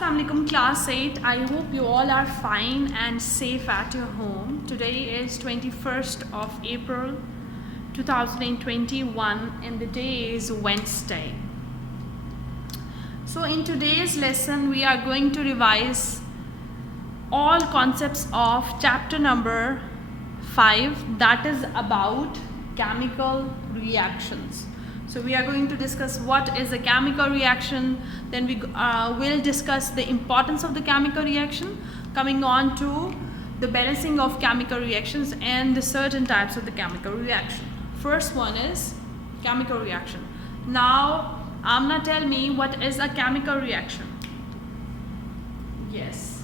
Assalamu alaikum class 8. I hope you all are fine and safe at your home. Today is 21st of April 2021 and the day is Wednesday. So in today's lesson we are going to revise all concepts of chapter number 5, that is about chemical reactions. So we are going to discuss what is a chemical reaction, then we will discuss the importance of the chemical reaction, coming on to the balancing of chemical reactions and the certain types of the chemical reaction. First one is chemical reaction. Now Amna, tell me what is a chemical reaction? Yes,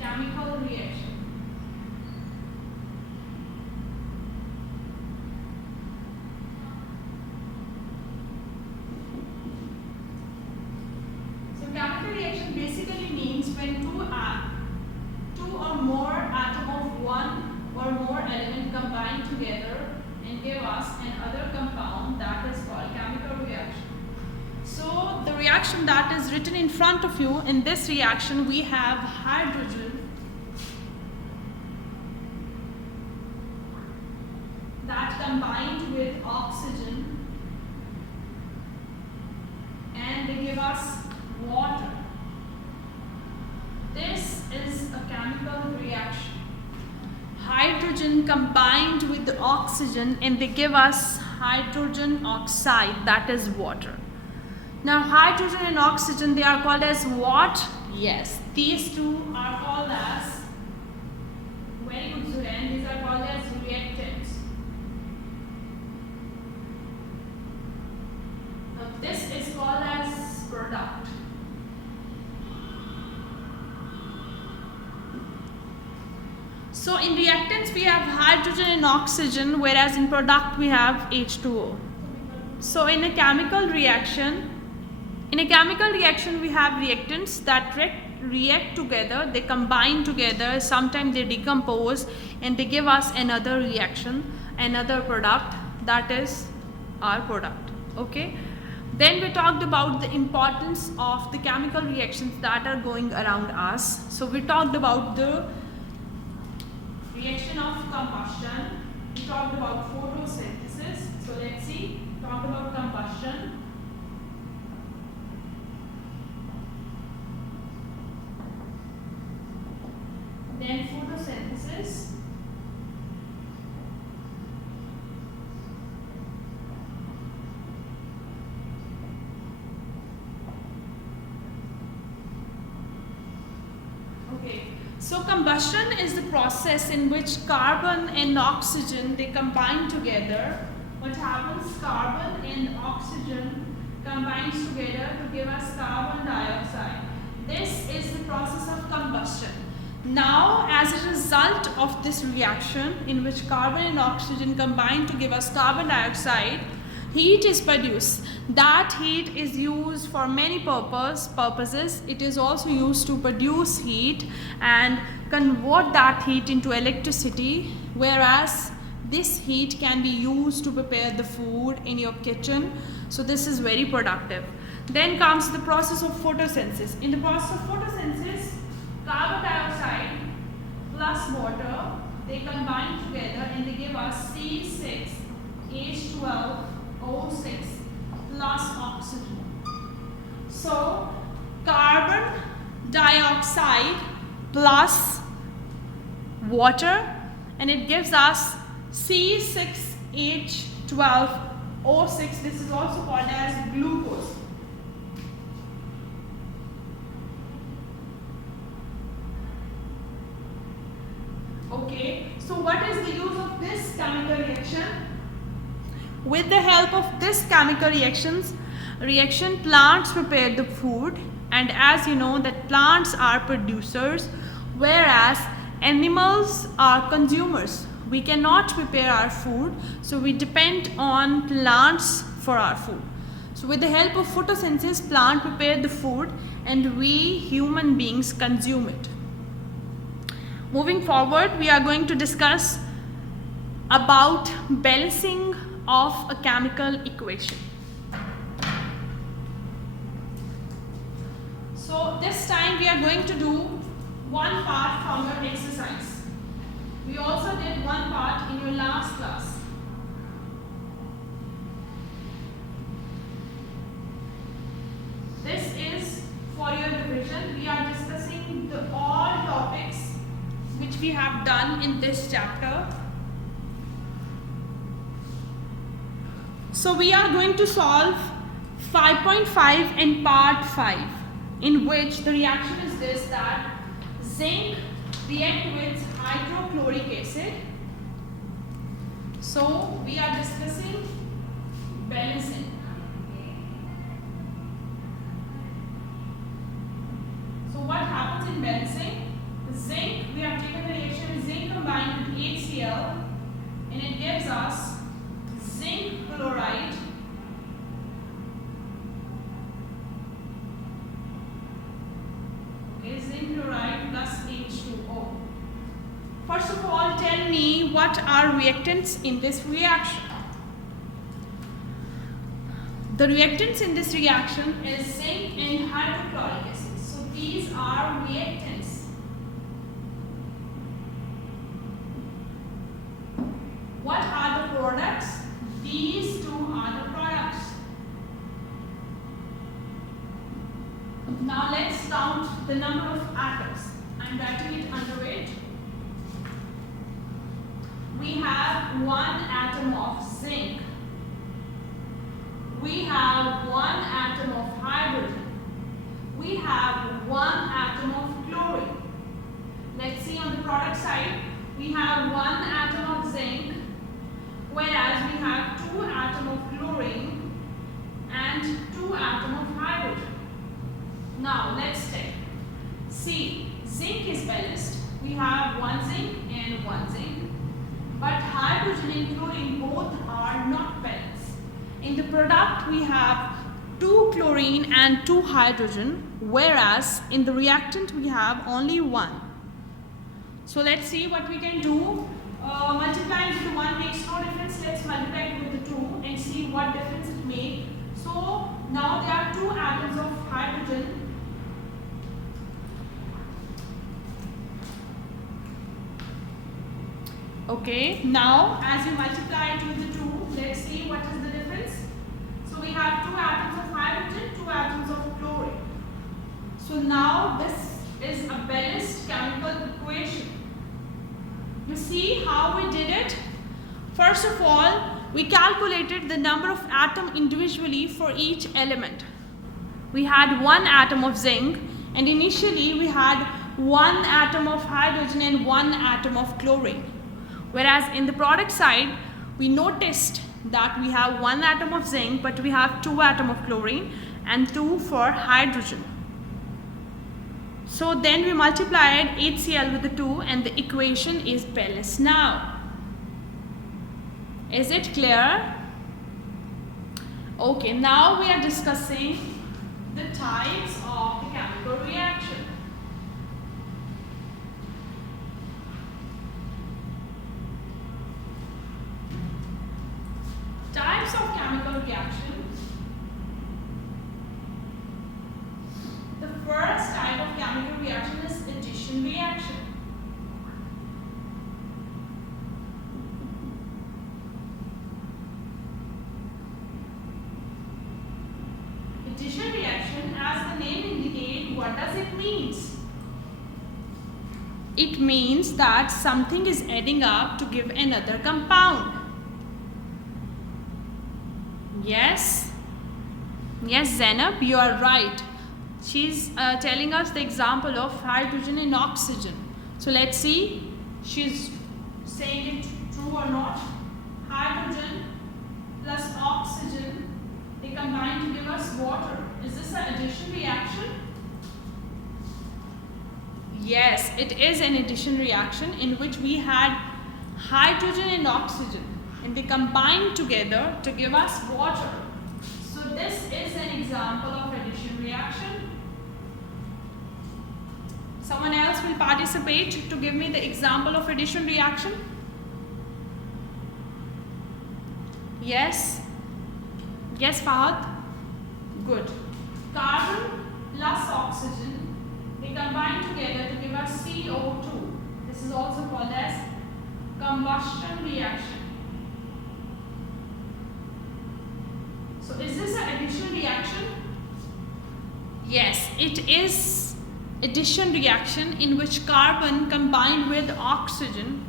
chemical reaction. Chemical reaction basically means when two or more atoms of one or more element combine together and give us another compound, that is called chemical reaction. So the reaction that is written in front of you, in this reaction we have hydrogen that combined with oxygen and they give us water. This is a chemical reaction. Hydrogen combined with the oxygen and they give us hydrogen oxide, that is water. Now hydrogen and oxygen, they are called as what? Yes, these two are called as, very good Zuran, these are called as reactants. Now this is called as product. So in reactants we have hydrogen and oxygen, whereas in product we have H2O. So in a chemical reaction we have reactants that react together, they combine together, sometimes they decompose and they give us another reaction, another product, that is our product. Okay. Then we talked about the importance of the chemical reactions that are going around us. So we talked about the reaction of combustion, we talked about photosynthesis. So let's see, talked about combustion. Then photosynthesis. Okay. So combustion is the process in which carbon and oxygen, they combine together. What happens? Carbon and oxygen combines together to give us carbon dioxide. This is the process of combustion. Now as a result of this reaction in which carbon and oxygen combine to give us carbon dioxide, heat is produced. That heat is used for many purposes. It is also used to produce heat and convert that heat into electricity, whereas this heat can be used to prepare the food in your kitchen. So this is very productive. Then comes the process of photosynthesis. In the process of photosynthesis, carbon dioxide plus water, they combine together and they give us C6H12O6 plus oxygen. So carbon dioxide plus water and it gives us C6H12O6. This is also called as glucose. Okay, so what is the use of this chemical reaction? With the help of this chemical reaction, plants prepare the food, and as you know that plants are producers, whereas animals are consumers. We cannot prepare our food, so we depend on plants for our food. So with the help of photosynthesis, plants prepare the food and we human beings consume it. Moving forward, we are going to discuss about balancing of a chemical equation. So this time we are going to do one part from your exercise. We also did one part in your last class. This is for your revision. We are discussing all topics which we have done in this chapter. So we are going to solve 5.5 and part 5, in which the reaction is this, that zinc react with hydrochloric acid. So we are discussing balancing. So what happens in balancing? The zinc, we have taken the reaction zinc combined with HCl, and it gives us zinc chloride is zinc chloride plus H2O. First of all, tell me what are reactants in this reaction. The reactants in this reaction is zinc and hydrochloric acid. So these are reactants. What are the products? These two are the products. Now let's count the number of atoms. I'm writing it under it. We have one atom of zinc. We have one atom of hydrogen. We have one atom of chlorine. Let's see on the product side. We have one atom of zinc, whereas we have two atoms of chlorine and two atoms of hydrogen. Now let's take. See, zinc is balanced. We have one zinc and one zinc. But hydrogen and chlorine both are not balanced. In the product we have two chlorine and two hydrogen, whereas in the reactant we have only one. So let's see what we can do. Multiplying with the 1 makes no difference. Let's multiply it with the 2 and see what difference it makes. So now there are two atoms of hydrogen. Okay, now as you multiply it with the 2, let's see what is the difference. So we have two atoms of hydrogen, two atoms of chlorine. So now this is a balanced chemical equation. You see how we did it? First of all, we calculated the number of atoms individually for each element. We had one atom of zinc, and initially we had one atom of hydrogen and one atom of chlorine. Whereas in the product side, we noticed that we have one atom of zinc, but we have two atoms of chlorine and two for hydrogen. So then we multiplied HCl with the 2 and the equation is balanced now. Is it clear? Okay, now we are discussing the types of the chemical reaction. Types of chemical reaction. The first type of chemical reaction is addition reaction. Addition reaction, as the name indicates, what does it mean? It means that something is adding up to give another compound. Yes? Yes, Zainab, you are right. She's telling us the example of hydrogen and oxygen. So let's see, she's saying it true or not. Hydrogen plus oxygen, they combine to give us water. Is this an addition reaction? Yes, it is an addition reaction in which we had hydrogen and oxygen, and they combine together to give us water. So this is an example of addition reaction. Someone else will participate to give me the example of addition reaction. Yes? Yes, Fahad? Good. Carbon plus oxygen, they combine CO2. This is also called as combustion reaction. So is this an addition reaction? Yes, it is addition reaction in which carbon combined with oxygen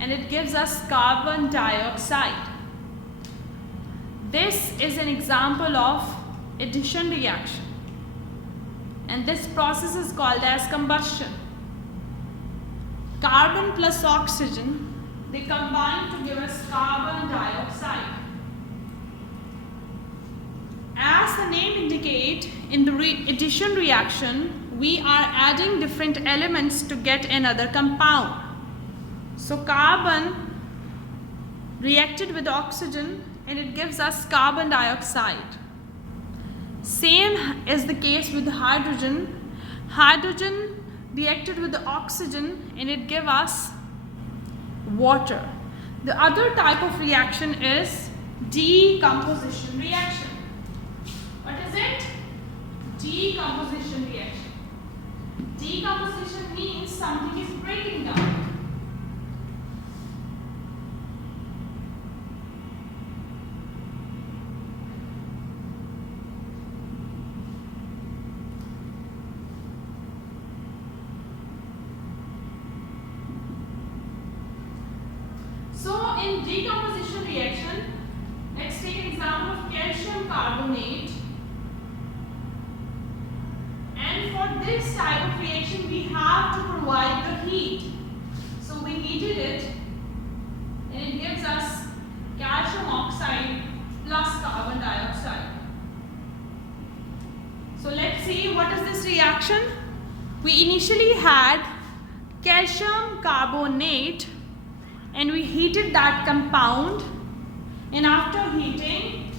and it gives us carbon dioxide. This is an example of addition reaction and this process is called as combustion. Carbon plus oxygen, they combine to give us carbon dioxide. As the name indicates, in the addition reaction, we are adding different elements to get another compound. So carbon reacted with oxygen and it gives us carbon dioxide. Same is the case with hydrogen. Hydrogen reacted with the oxygen and it gives us water. The other type of reaction is decomposition reaction. What is it? Decomposition reaction. Decomposition means something is breaking down. So in decomposition reaction, let's take an example of calcium carbonate. And for this type of reaction, we have to provide the heat. So we heated it and it gives us calcium oxide plus carbon dioxide. So let's see what is this reaction. We initially had calcium carbonate and we heated that compound, and after heating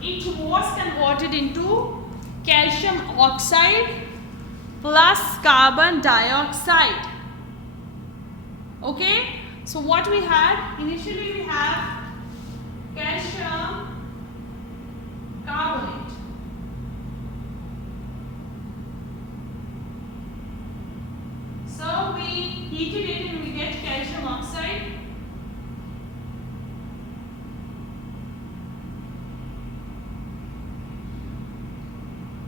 it was converted into calcium oxide plus carbon dioxide. Okay, so what we had initially, we have calcium carbonate. So we heated it and we get calcium oxide.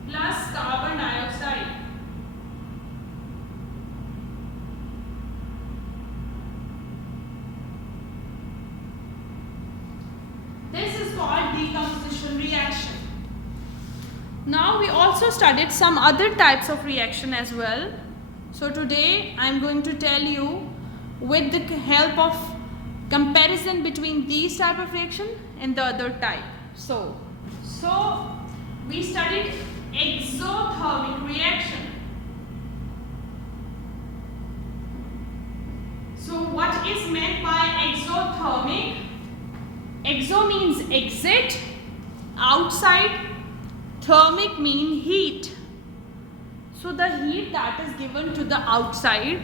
Plus carbon dioxide. This is called decomposition reaction. Now we also studied some other types of reaction as well. So today I am going to tell you with the help of comparison between these type of reaction and the other type. So we studied exothermic reaction. So what is meant by exothermic? Exo means exit, outside, thermic means heat. So the heat that is given to the outside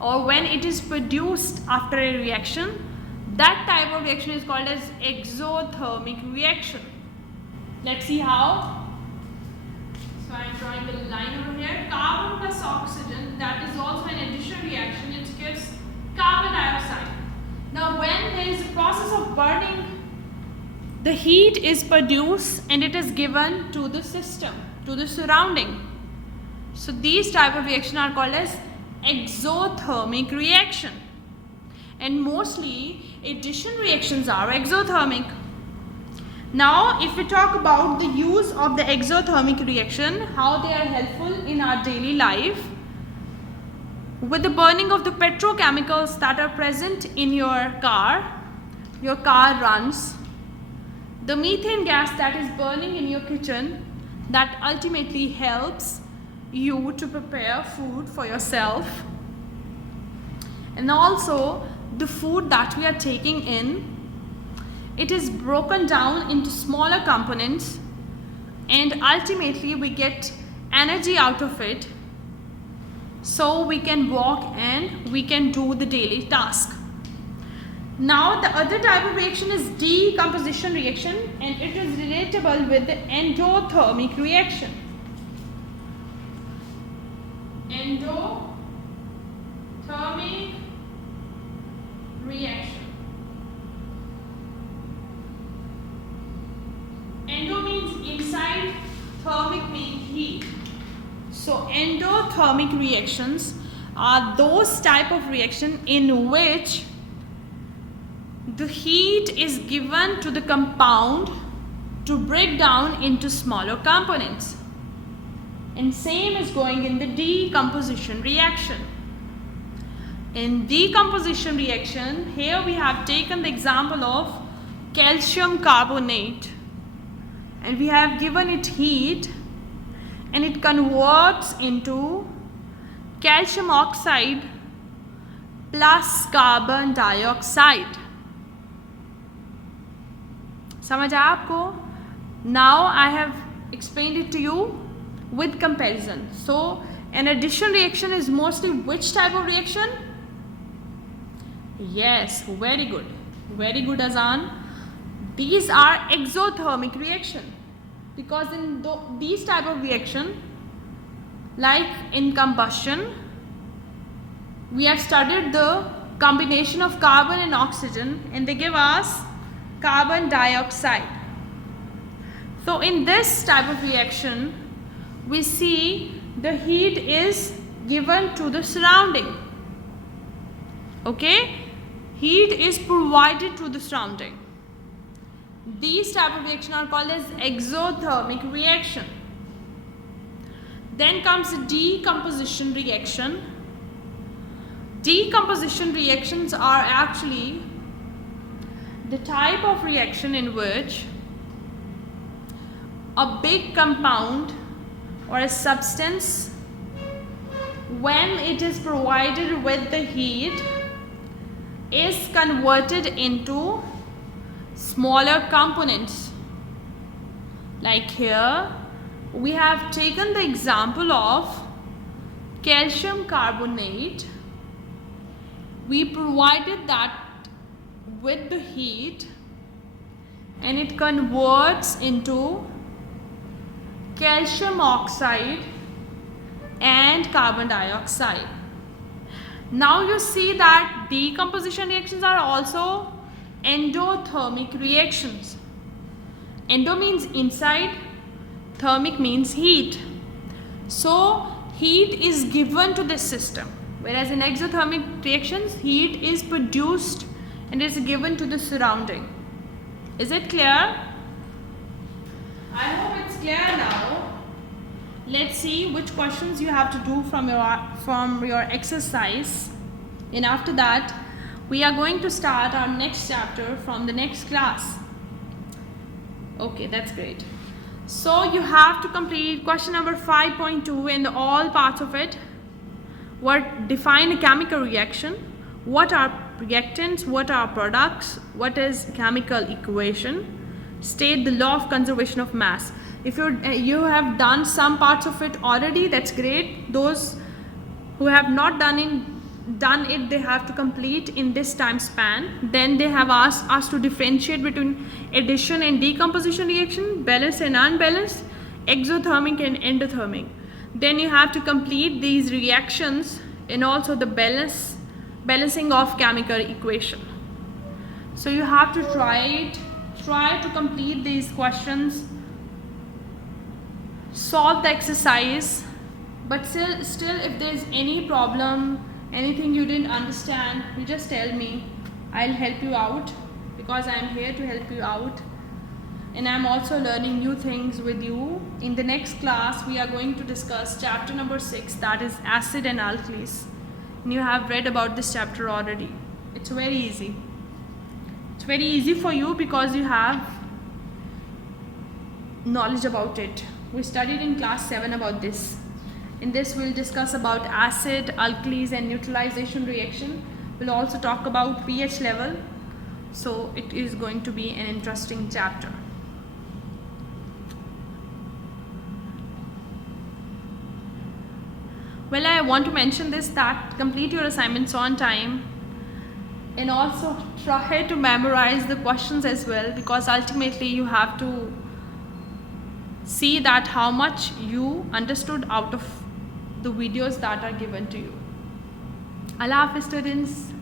or when it is produced after a reaction, that type of reaction is called as exothermic reaction. Let's see how. So I am drawing the line over here. Carbon plus oxygen, that is also an addition reaction. It gives carbon dioxide. Now when there is a process of burning, the heat is produced and it is given to the system, to the surrounding. So these type of reaction are called as exothermic reaction. And mostly addition reactions are exothermic. Now if we talk about the use of the exothermic reaction, how they are helpful in our daily life. With the burning of the petrochemicals that are present in your car runs. The methane gas that is burning in your kitchen, that ultimately helps you to prepare food for yourself. And also the food that we are taking in, it is broken down into smaller components and ultimately we get energy out of it, so we can walk and we can do the daily task. Now the other type of reaction is decomposition reaction and it is relatable with the endothermic reaction. endothermic reaction. Endo means inside, thermic means heat. So endothermic reactions are those type of reaction in which the heat is given to the compound to break down into smaller components. And same is going in the decomposition reaction. In decomposition reaction, here we have taken the example of calcium carbonate, and we have given it heat, and it converts into calcium oxide plus carbon dioxide. समझ आया आपको? Now I have explained it to you with comparison. So an addition reaction is mostly which type of reaction? Yes, very good. Very good, Azan. These are exothermic reaction, because in these type of reaction, like in combustion, we have studied the combination of carbon and oxygen, and they give us carbon dioxide. So in this type of reaction, we see the heat is given to the surrounding. Okay, heat is provided to the surrounding. These type of reaction are called as exothermic reaction. Then comes the decomposition reaction. Decomposition reactions are actually the type of reaction in which a big compound or a substance, when it is provided with the heat, is converted into smaller components. Like here, we have taken the example of calcium carbonate. We provided that with the heat, and it converts into calcium oxide and carbon dioxide. Now you see that decomposition reactions are also endothermic reactions. Endo means inside, thermic means heat. So heat is given to this system, whereas in exothermic reactions, heat is produced and is given to the surrounding. Is it clear? I hope it's clear now. Let's see which questions you have to do from your exercise, and after that we are going to start our next chapter from the next class. Okay, that's great. So you have to complete question number 5.2 and all parts of it. What define a chemical reaction? What are reactants? What are products? What is chemical equation? State the law of conservation of mass. If you have done some parts of it already, that's great. Those who have not done it, they have to complete in this time span. Then they have asked us to differentiate between addition and decomposition reaction, balanced and unbalanced, exothermic and endothermic. Then you have to complete these reactions and also the balancing of chemical equation. So you have to try to complete these questions, solve the exercise, but still if there is any problem, anything you didn't understand, you just tell me. I'll help you out, because I am here to help you out, and I'm also learning new things with you. In the next class we are going to discuss chapter number 6, that is acid and alkalis, and you have read about this chapter already. It's very easy. It's very easy for you because you have knowledge about it. We studied in class 7 about this. In this we'll discuss about acid, alkalis and neutralization reaction. We'll also talk about pH level. So it is going to be an interesting chapter. Well, I want to mention this, that complete your assignments on time, and also try to memorize the questions as well, because ultimately you have to see that how much you understood out of the videos that are given to you. Allah Hafiz students.